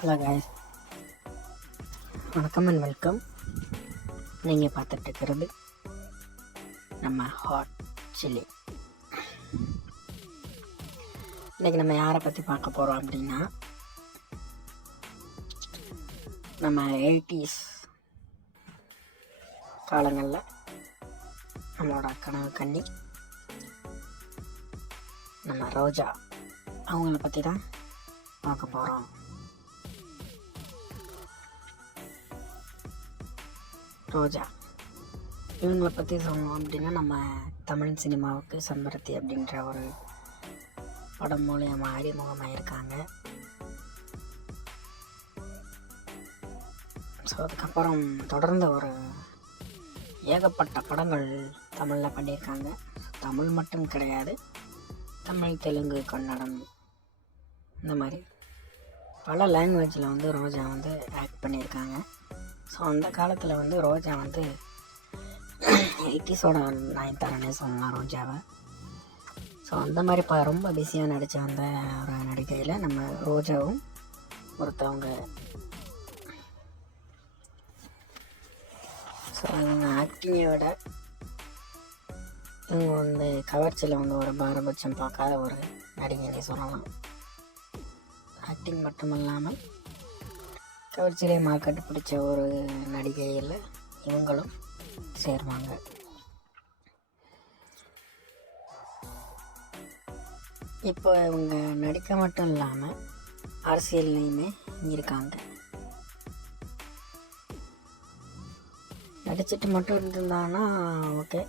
Hello guys, வணக்கம் and welcome. நீங்கள் பார்த்துட்டு இருக்கிறது நம்ம ஹாட் சில்லி. இன்றைக்கி நம்ம யாரை பற்றி பார்க்க போகிறோம் அப்படின்னா, நம்ம 80s காலங்களில் நம்மளோட கனவு கன்னி நம்ம ரோஜா அவங்கள பற்றி தான் பார்க்க போகிறோம். ரோஜா இவங்களை பற்றி சொல்லணும் அப்படின்னா, நம்ம தமிழ் சினிமாவுக்கு செம்பருத்தி அப்படின்ற ஒரு படம் மூலியமாக அறிமுகமாயிருக்காங்க. ஸோ அதுக்கப்புறம் தொடர்ந்து ஒரு ஏகப்பட்ட படங்கள் தமிழில் பண்ணியிருக்காங்க. தமிழ் மட்டும் கிடையாது, தமிழ், தெலுங்கு, கன்னடம், இந்த மாதிரி பல லாங்குவேஜில் வந்து ரோஜா வந்து ஆக்ட் பண்ணியிருக்காங்க. ஸோ அந்த காலத்தில் வந்து ரோஜா வந்து 80s நயன்தாரானே சொல்லலாம் ரோஜாவை. ஸோ அந்த மாதிரி ரொம்ப பிஸியாக நடித்த வந்த ஒரு நடிகையில் நம்ம ரோஜாவும் ஒருத்தவங்க. ஸோ இவங்க ஆக்டிங்கை விட இவங்க வந்து கவர்ச்சியில் வந்து ஒரு பாரபட்சம் பார்க்காத ஒரு நடிகைனே சொல்லலாம். ஆக்டிங் மட்டும் இல்லாமல் கவர்ச்சியிலே மார்க்கெட்டு பிடிச்ச ஒரு நடிகையில் இவங்களும் சேருவாங்க. இப்போ இவங்க நடிக்க மட்டும் இல்லாமல் அரசியல்லையுமே இருக்காங்க. நடிச்சிட்டு மட்டும் இருந்திருந்தாங்கன்னா ஓகே,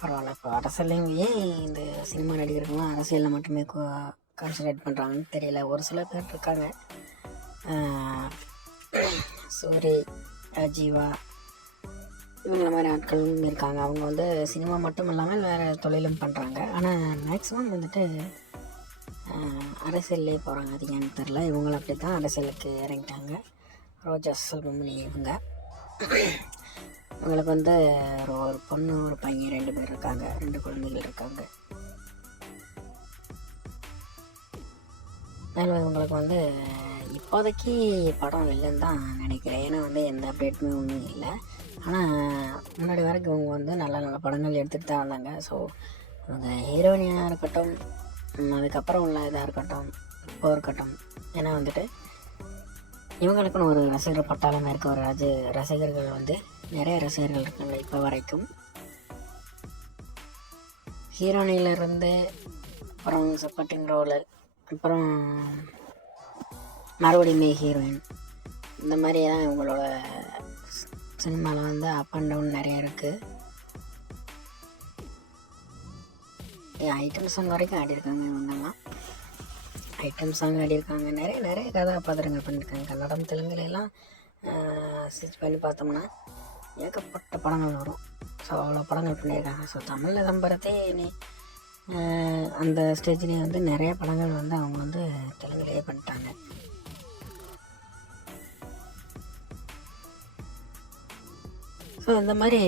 பரவாயில்ல. இப்போ அரசியலையும் ஏன் இந்த சினிமா நடிகர்கள்லாம் அரசியலில் மட்டுமே கான்சன்ட்ரேட் பண்ணுறாங்கன்னு தெரியல. ஒரு சில பேர் இருக்காங்க, சூரி, ஜீவா, இவங்கள மாதிரி ஆட்களும் இருக்காங்க. அவங்க வந்து சினிமா மட்டும் இல்லாமல் வேறு தொழிலும் பண்ணுறாங்க. ஆனால் மேக்ஸிமம் வந்துட்டு அரசியல்லே போகிறாங்க. அது ஏன்னு தெரில. இவங்களும் அப்படி தான் அரசியலுக்கு இறங்கிட்டாங்க. ரோஜா செல்வமணி இவங்களுக்கு வந்து ஒரு பொண்ணு, ஒரு பையன், 2 பேர் இருக்காங்க, 2 குழந்தைகள் இருக்காங்க. மேலும் இவங்களுக்கு வந்து இப்போதைக்கு படம் இல்லைன்னு தான் நினைக்கிறேன். ஏன்னா வந்து எந்த அப்டேட்டுமே ஒன்றும் இல்லை. ஆனால் முன்னாடி வரைக்கும் இவங்க வந்து நல்ல நல்ல படங்கள் எடுத்துகிட்டு தான் வந்தாங்க. ஸோ அவங்க ஹீரோயினியாக இருக்கட்டும், அதுக்கப்புறம் உள்ள இதாக இருக்கட்டும், இப்போ இருக்கட்டும், ஏன்னா வந்துட்டு இவங்களுக்குன்னு ஒரு ரசிகர் பட்டாளமே இருக்க. ஒரு ரசிகர்கள் வந்து நிறைய ரசிகர்கள் இருக்காங்க இப்போ வரைக்கும். ஹீரோயினிலேருந்து அப்புறம் சப்போர்ட்டிங் ரோலு, அப்புறம் மறுபடியுமே ஹீரோயின், இந்த மாதிரி தான் இவங்களோட சினிமாவில் வந்து அப் அண்ட் டவுன் நிறையா இருக்குது. ஐட்டம் சாங் வரைக்கும் ஆடிருக்காங்க. இவங்கெல்லாம் ஐட்டம் சாங் ஆடிருக்காங்க. நிறைய கதாபாத்திரங்கள் பண்ணியிருக்காங்க. கன்னடம், தெலுங்குலாம் ஸ்டிச் பண்ணி பார்த்தோம்னா ஏகப்பட்ட படங்கள் வரும். ஸோ அவ்வளோ படங்கள் பண்ணியிருக்காங்க. ஸோ தமிழில் செம்பருத்தி அந்த ஸ்டேஜ்லேயே வந்து நிறைய படங்கள் வந்து அவங்க வந்து தெலுங்குலேயே பண்ணிட்டாங்க. ஸோ இந்த மாதிரி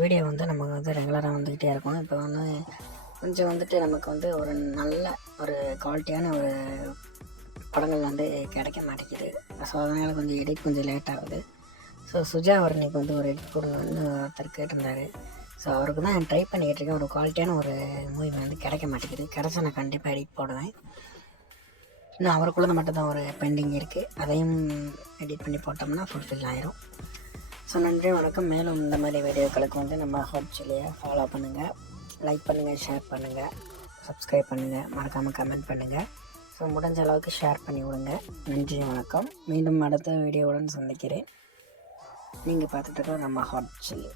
வீடியோ வந்து நமக்கு வந்து ரெகுலராக வந்துக்கிட்டே இருக்கும். இப்போ வந்து கொஞ்சம் வந்துட்டு நமக்கு வந்து ஒரு நல்ல ஒரு குவாலிட்டியான ஒரு படங்கள் வந்து கிடைக்க மாட்டேங்குது. ஸோ அதனால் கொஞ்சம் எடிட் கொஞ்சம் லேட் ஆகுது. ஸோ சுஜா அவர்களுக்கு வந்து ஒரு எடிட் கொடுங்கன்னு ஒருத்தர் கேட்டிருந்தார். ஸோ அவருக்கு தான் ட்ரை பண்ணிக்கிட்டு இருக்கேன். ஒரு குவாலிட்டியான ஒரு மூவி வந்து கிடைக்க மாட்டேங்குது. கிடச்சா நான் கண்டிப்பாக எடிட் போடுவேன். இன்னும் அவருக்குள்ளே மட்டும் தான் ஒரு பெண்டிங் இருக்குது. அதையும் எடிட் பண்ணி போட்டோம்னா ஃபுல்ஃபில் ஆயிரும். ஸோ நன்றி, வணக்கம். மேலும் இந்த மாதிரி வீடியோக்களுக்கு வந்து நம்ம ஹாட் சில்லியை ஃபாலோ பண்ணுங்கள், லைக் பண்ணுங்கள், ஷேர் பண்ணுங்கள், சப்ஸ்கிரைப் பண்ணுங்கள், மறக்காமல் கமெண்ட் பண்ணுங்கள். ஸோ முடிஞ்ச அளவுக்கு ஷேர் பண்ணி விடுங்க. நன்றி, வணக்கம். மீண்டும் அடுத்த வீடியோவுடன் சந்திக்கிறேன். நீங்கள் பார்த்துட்டு இருக்க நம்ம ஹாட் சில்லி.